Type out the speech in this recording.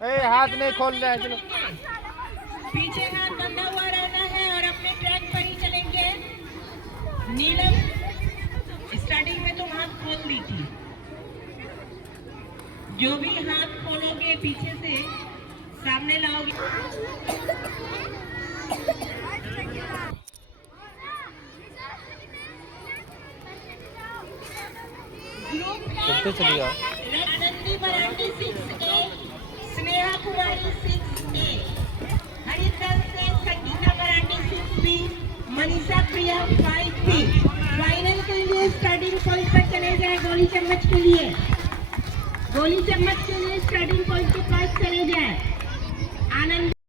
हाथ नहीं खोल रहे हैं, चलो। पीछे हाथ बंधा हुआ रहना है और अपने ट्रैक पर ही चलेंगे। नीलम स्टार्टिंग में तुम हाथ खोल दी थी, जो भी हाथ खोलोगे पीछे से सामने लाओगे। चलते चलिए। आनंदी मराठी 6A, स्नेहा कुमारी 6A, हरिद्वार से संगीता मराठी 6B, मनीषा प्रिया 5B। फाइनल के लिए स्टार्टिंग पॉइंट पर चले जाए गोली चम्मच के लिए। गोली चम्मच के लिए स्टार्टिंग